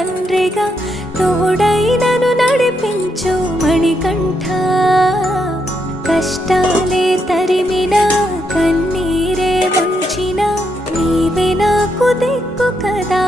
తండ్రిగా తోడై నన్ను నడిపించు మణికంఠ. కష్టాలే తరిమినా కన్నీరే ముంచిన నీవే నాకు దిక్కు కదా